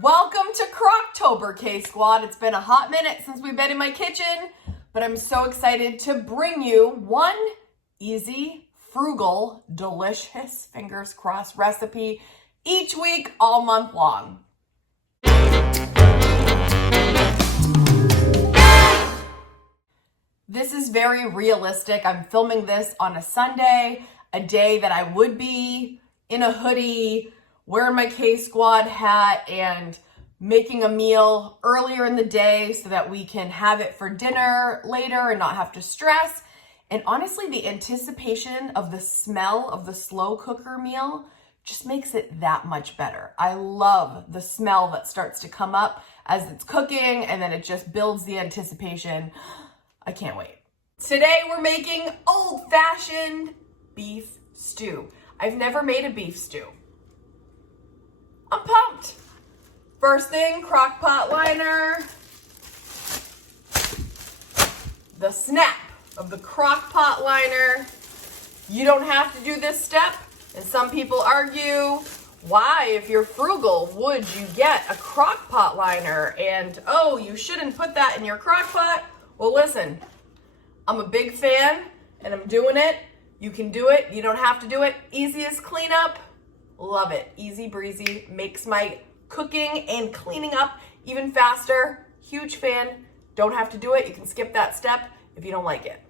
Welcome to Crocktober, K-Squad. It's been a hot minute since we've been in my kitchen, but I'm so excited to bring you one easy, frugal, delicious, fingers crossed recipe each week, all month long. This is very realistic. I'm filming this on a Sunday, a day that I would be in a hoodie, wearing my KSQUAD hat and making a meal earlier in the day so that we can have it for dinner later and not have to stress. And honestly, the anticipation of the smell of the slow cooker meal just makes it that much better. I love the smell that starts to come up as it's cooking, and then it just builds the anticipation. I can't wait. Today we're making old-fashioned beef stew. I've never made a beef stew. I'm pumped. First thing, Crockpot liner. The snap of the Crockpot liner. You don't have to do this step, and some people argue, why, if you're frugal, would you get a Crockpot liner? And, oh, you shouldn't put that in your Crockpot. Well, listen, I'm a big fan, and I'm doing it. You can do it. You don't have to do it. Easiest cleanup. Love it. Easy breezy. Makes my cooking and cleaning up even faster. Huge fan. Don't have to do it. You can skip that step if you don't like it.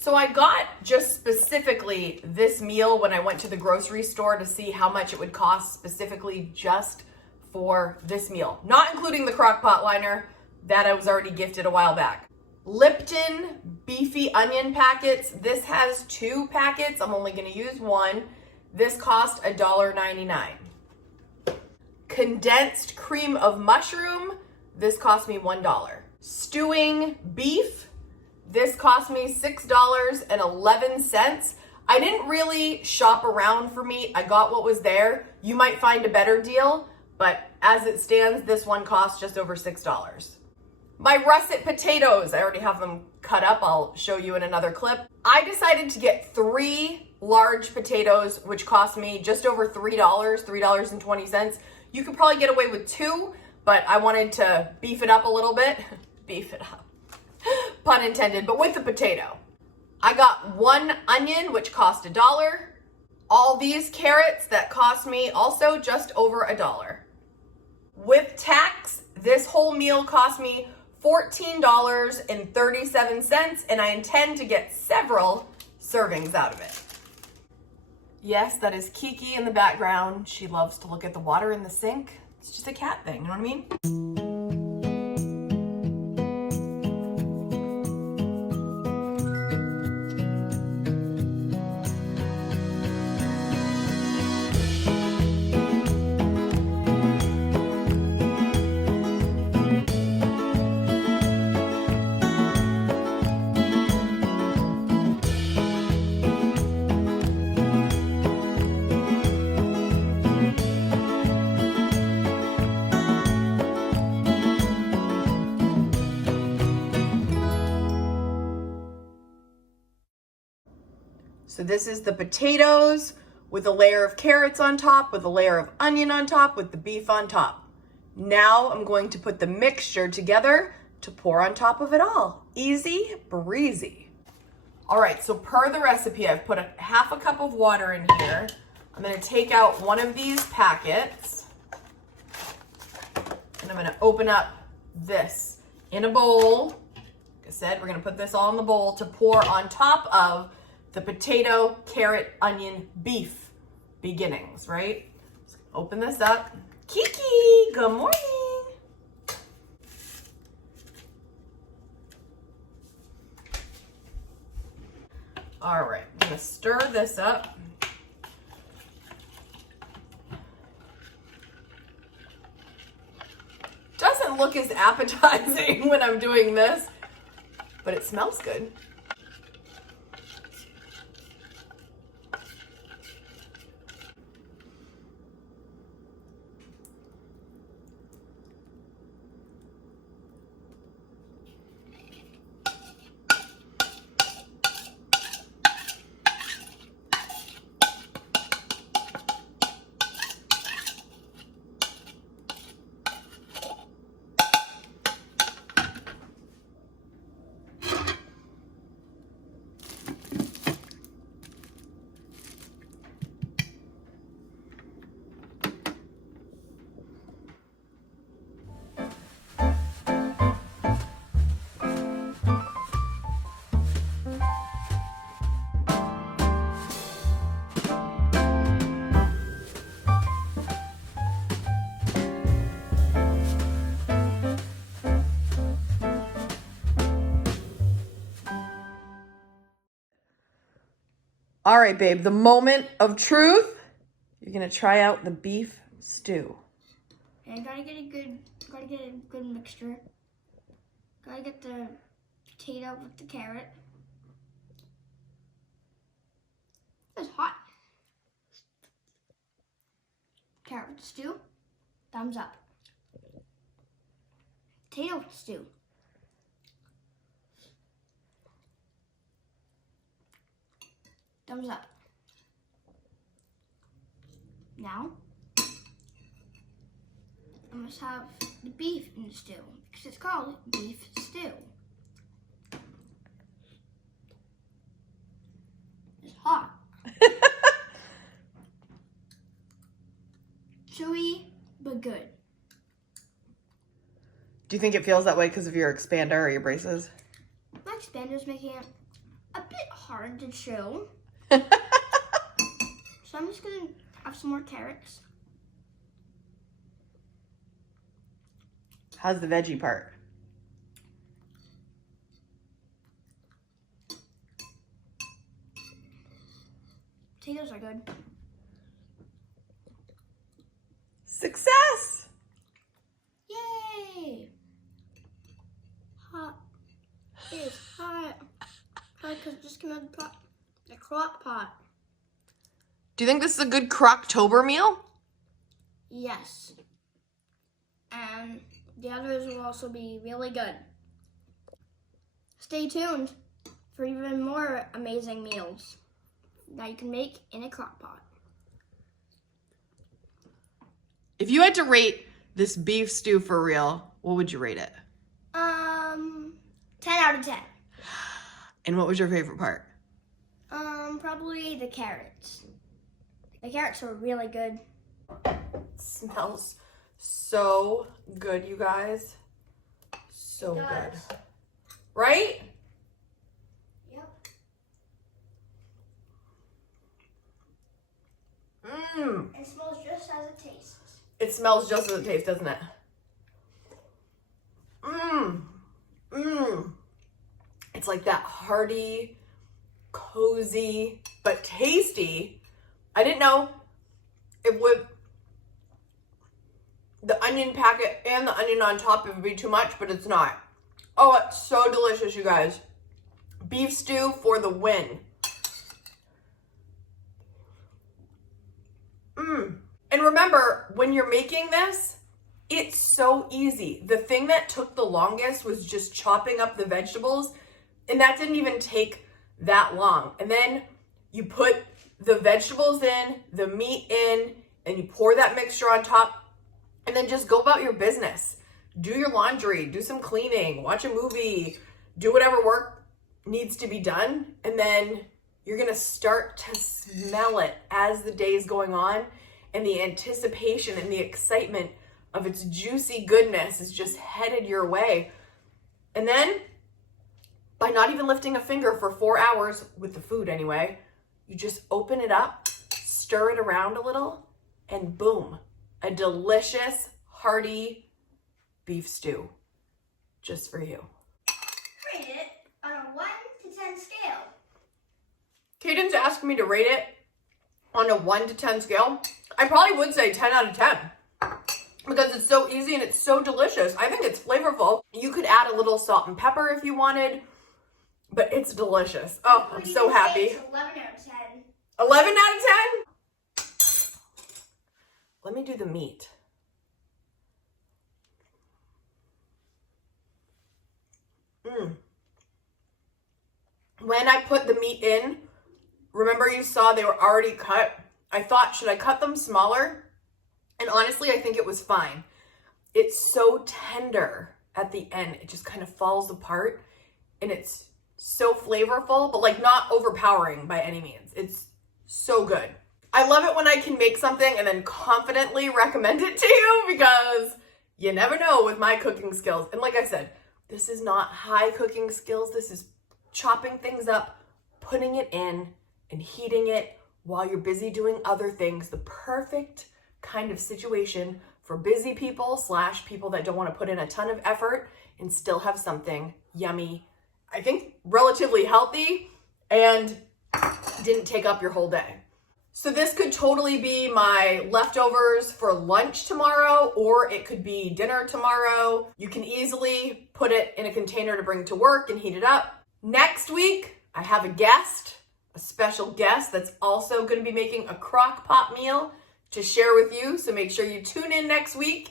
So I got just specifically this meal when I went to the grocery store to see how much it would cost specifically just for this meal. Not including the Crockpot liner that I was already gifted a while back. Lipton beefy onion packets. This has 2 packets. I'm only going to use one. This cost $1.99. Condensed cream of mushroom. This cost me $1. Stewing beef. This cost me $6.11. I didn't really shop around for meat. I got what was there. You might find a better deal, but as it stands, this one costs just over $6. My russet potatoes, I already have them cut up. I'll show you in another clip. I decided to get 3 large potatoes, which cost me just over $3, $3.20. You could probably get away with 2, but I wanted to beef it up a little bit. Beef it up. Pun intended, but with the potato. I got 1 onion, which cost $1. All these carrots that cost me also just over $1. With tax, this whole meal cost me $14.37, and I intend to get several servings out of it. Yes, that is Kiki in the background. She loves to look at the water in the sink. It's just a cat thing, you know what I mean? So this is the potatoes with a layer of carrots on top, with a layer of onion on top, with the beef on top. Now I'm going to put the mixture together to pour on top of it all. Easy breezy. All right, so per the recipe, I've put half a cup of water in here. I'm gonna take out one of these packets, and I'm gonna open up this in a bowl. Like I said, we're gonna put this all in the bowl to pour on top of the potato, carrot, onion, beef beginnings, right? Just open this up. Kiki, good morning. All right, I'm gonna stir this up. Doesn't look as appetizing when I'm doing this, but it smells good. All right, babe, the moment of truth. You're gonna try out the beef stew. And gotta get a good mixture. Gotta get the potato with the carrot. It's hot. Carrot stew, thumbs up. Potato stew. Thumbs up. Now, I must have the beef in the stew because it's called beef stew. It's hot. Chewy, but good. Do you think it feels that way because of your expander or your braces? My expander's making it a bit hard to chew. So I'm just gonna have some more carrots. How's the veggie part? Potatoes are good. Success! Yay! Hot. It's hot. Probably because it just came out of the crock pot. Do you think this is a good Crocktober meal? Yes. And the others will also be really good. Stay tuned for even more amazing meals that you can make in a crock pot. If you had to rate this beef stew for real, what would you rate it? 10 out of 10. And what was your favorite part? Probably the carrots. The carrots are really good. It smells so good, you guys. So good. Right? Yep. Mmm. It smells just as it tastes. It smells just as it tastes, doesn't it? Mmm. Mmm. It's like that hearty, cozy, but tasty. I didn't know it would, the onion packet and the onion on top, it would be too much, but it's not. Oh, it's so delicious, you guys. Beef stew for the win. Mmm. And remember, when you're making this, it's so easy. The thing that took the longest was just chopping up the vegetables, and that didn't even take that long. And then you put the vegetables in, the meat in, and you pour that mixture on top, and then just go about your business. Do your laundry, do some cleaning, watch a movie, do whatever work needs to be done, and then you're gonna start to smell it as the day's going on, and the anticipation and the excitement of its juicy goodness is just headed your way. And then, by not even lifting a finger for 4 hours, with the food anyway, you just open it up, stir it around a little, and boom, a delicious, hearty beef stew just for you. Rate it on a 1 to 10 scale. Kaden's asked me to rate it on a 1 to 10 scale. I probably would say 10 out of 10 because it's so easy and it's so delicious. I think it's flavorful. You could add a little salt and pepper if you wanted, but it's delicious. Oh, I'm so happy. It's 11 out of 10. 11 out of 10? Let me do the meat. When I put the meat in, remember you saw they were already cut? I thought, should I cut them smaller? And honestly, I think it was fine. It's so tender at the end. It just kind of falls apart and it's so flavorful, but like not overpowering by any means. It's so good. I love it when I can make something and then confidently recommend it to you because you never know with my cooking skills. And like I said, this is not high cooking skills. This is chopping things up, putting it in, and heating it while you're busy doing other things. The perfect kind of situation for busy people / people that don't want to put in a ton of effort and still have something yummy, I think relatively healthy and didn't take up your whole day. So this could totally be my leftovers for lunch tomorrow, or it could be dinner tomorrow. You can easily put it in a container to bring to work and heat it up. Next week, I have a guest, a special guest that's also going to be making a crock pot meal to share with you. So make sure you tune in next week,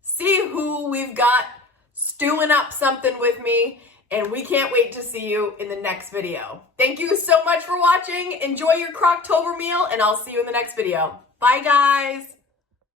see who we've got stewing up something with me, and we can't wait to see you in the next video. Thank you so much for watching. Enjoy your Crocktober meal, and I'll see you in the next video. Bye, guys.